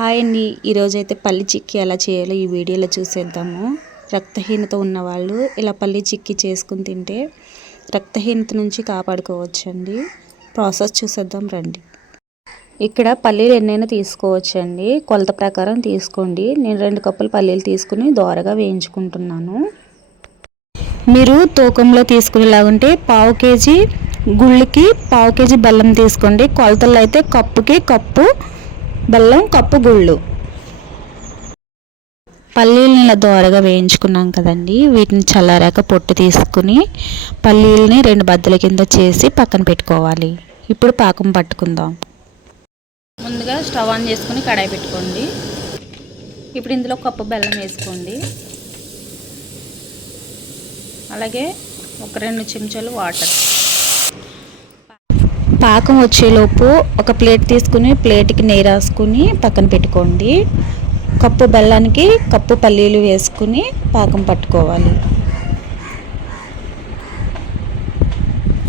Hi అండి. ఈరోజైతే పల్లి చిక్కి ఎలా చేయాలో ఈ వీడియోలో చూసేద్దాము. రక్తహీనత ఉన్నవాళ్ళు ఇలా పల్లి చిక్కి చేసుకుని తింటే రక్తహీనత నుంచి కాపాడుకోవచ్చండి. ప్రాసెస్ చూసేద్దాం రండి. ఇక్కడ పల్లీలు ఎన్నైనా తీసుకోవచ్చండి. కొలత ప్రకారం తీసుకోండి. నేను రెండు కప్పులు పల్లీలు తీసుకుని దోరగా వేయించుకుంటున్నాను. మీరు తూకంలో తీసుకునేలాగుంటే పావు కేజీ గుళ్ళకి పావు కేజీ బెల్లం తీసుకోండి. కొలతలు అయితే కప్పుకి కప్పు బెల్లం కప్పు గుళ్ళు. పల్లీలని ఇలా దోరగా వేయించుకున్నాం కదండి. వీటిని చల్లారాక పొట్టు తీసుకుని పల్లీలని రెండు బద్దల కింద చేసి పక్కన పెట్టుకోవాలి. ఇప్పుడు పాకం పట్టుకుందాం. ముందుగా స్టవ్ ఆన్ చేసుకుని కడాయి పెట్టుకోండి. ఇప్పుడు ఇందులో కప్పు బెల్లం వేసుకోండి. అలాగే ఒక రెండు చెంచాలు వాటర్. పాకం వచ్చేలోపు ఒక ప్లేట్ తీసుకుని ప్లేట్కి నెయ్యి రాసుకుని పక్కన పెట్టుకోండి. కప్పు బెల్లానికి కప్పు పల్లీలు వేసుకుని పాకం పట్టుకోవాలి.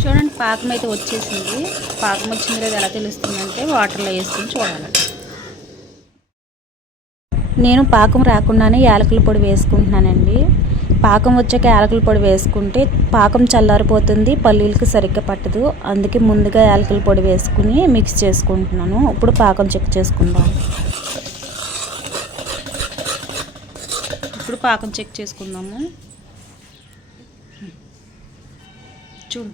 చూడండి పాకం అయితే వచ్చేసింది. పాకం వచ్చింది లేదా ఎలా తెలుస్తుందంటే వాటర్లో వేసుకుని చూడాలి నేను పాకం రాకుండానే యాలకుల పొడి వేసుకుంటున్నానండి. పాకం వచ్చాక యాలకుల పొడి వేసుకుంటే పాకం చల్లారిపోతుంది పల్లీలకి సరిగ్గా పట్టదు. అందుకే ముందుగా యాలకుల పొడి వేసుకుని మిక్స్ చేసుకుంటున్నాను. ఇప్పుడు పాకం చెక్ చేసుకుందాం. ఇప్పుడు పాకం చెక్ చేసుకుందాము. చూడు.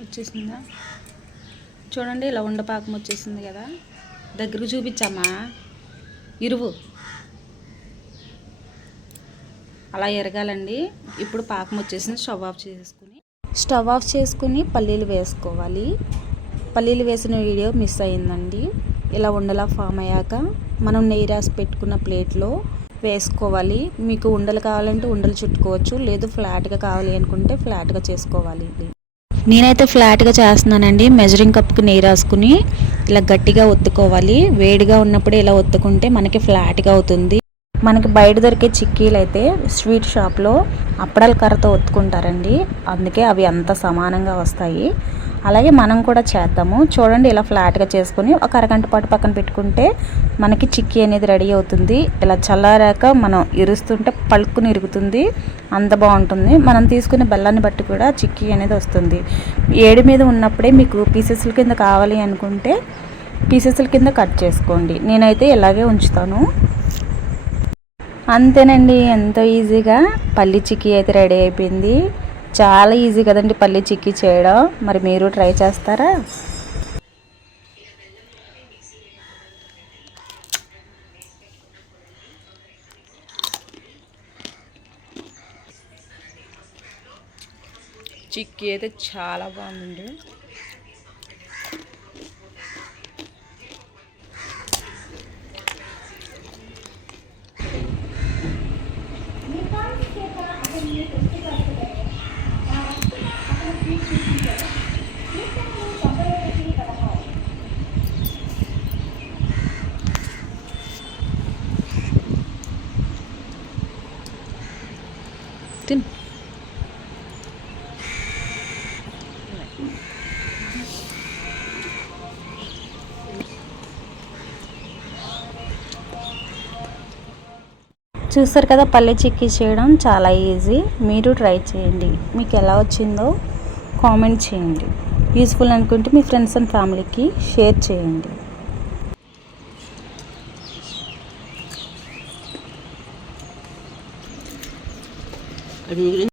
వచ్చేసిందా? చూడండి ఇలా ఉండ పాకం వచ్చేసింది కదా. దగ్గర చూపించమ్మా. ఇరువు. అలా ఎరగాలండి. ఇప్పుడు పాకం వచ్చేసింది స్టవ్ ఆఫ్ చేసుకుని. స్టవ్ ఆఫ్ చేసుకుని పల్లీలు వేసుకోవాలి. పల్లీలు వేసిన వీడియో మిస్ అయిందండి. ఇలా ఉండలా ఫామ్ అయ్యాక మనం నెయ్యి రాసి పెట్టుకున్న ప్లేట్లో వేసుకోవాలి. మీకు ఉండలు కావాలంటే ఉండలు చుట్టుకోవచ్చు లేదు ఫ్లాట్గా కావాలి అనుకుంటే ఫ్లాట్గా చేసుకోవాలి. నేనైతే ఫ్లాట్గా చేస్తున్నానండి. మెజరింగ్ కప్కి నెయ్యి రాసుకుని ఇలా గట్టిగా ఒత్తుకోవాలి. వేడిగా ఉన్నప్పుడే ఇలా ఒత్తుకుంటే మనకి ఫ్లాట్గా అవుతుంది. మనకి బయట దొరికే చిక్కీలు అయితే స్వీట్ షాప్లో అప్పడాల కర్రతో ఒత్తుకుంటారండి. అందుకే అవి అంత సమానంగా వస్తాయి. అలాగే మనం కూడా చేద్దాము. చూడండి ఇలా ఫ్లాట్గా చేసుకుని ఒక అరగంట పాటు పక్కన పెట్టుకుంటే మనకి చిక్కీ అనేది రెడీ అవుతుంది. ఇలా చల్లారాక మనం ఇరుస్తుంటే పలుకుని ఇరుగుతుంది. అంత బాగుంటుంది. మనం తీసుకునే బెల్లాన్ని బట్టి కూడా చిక్కీ అనేది వస్తుంది. ఏడు మీద ఉన్నప్పుడే మీకు పీసెస్ల కింద కావాలి అనుకుంటే పీసెస్ల కింద కట్ చేసుకోండి. నేనైతే ఇలాగే ఉంచుతాను. అంతేనండి. ఎంతో ఈజీగా పల్లి చిక్కీ అయితే రెడీ అయిపోయింది. చాలా ఈజీ కదండి పల్లి చిక్కీ చేయడం. మరి మీరు ట్రై చేస్తారా? చిక్కీ అయితే చాలా బాగుంది తిన్ చూస్తారు కదా పల్లె చిక్కీ చేయడం చాలా ఈజీ. మీరు ట్రై చేయండి. మీకు ఎలా వచ్చిందో కామెంట్ చేయండి. యూస్ఫుల్ అనుకుంటే మీ ఫ్రెండ్స్ అండ్ ఫ్యామిలీకి షేర్ చేయండి. If you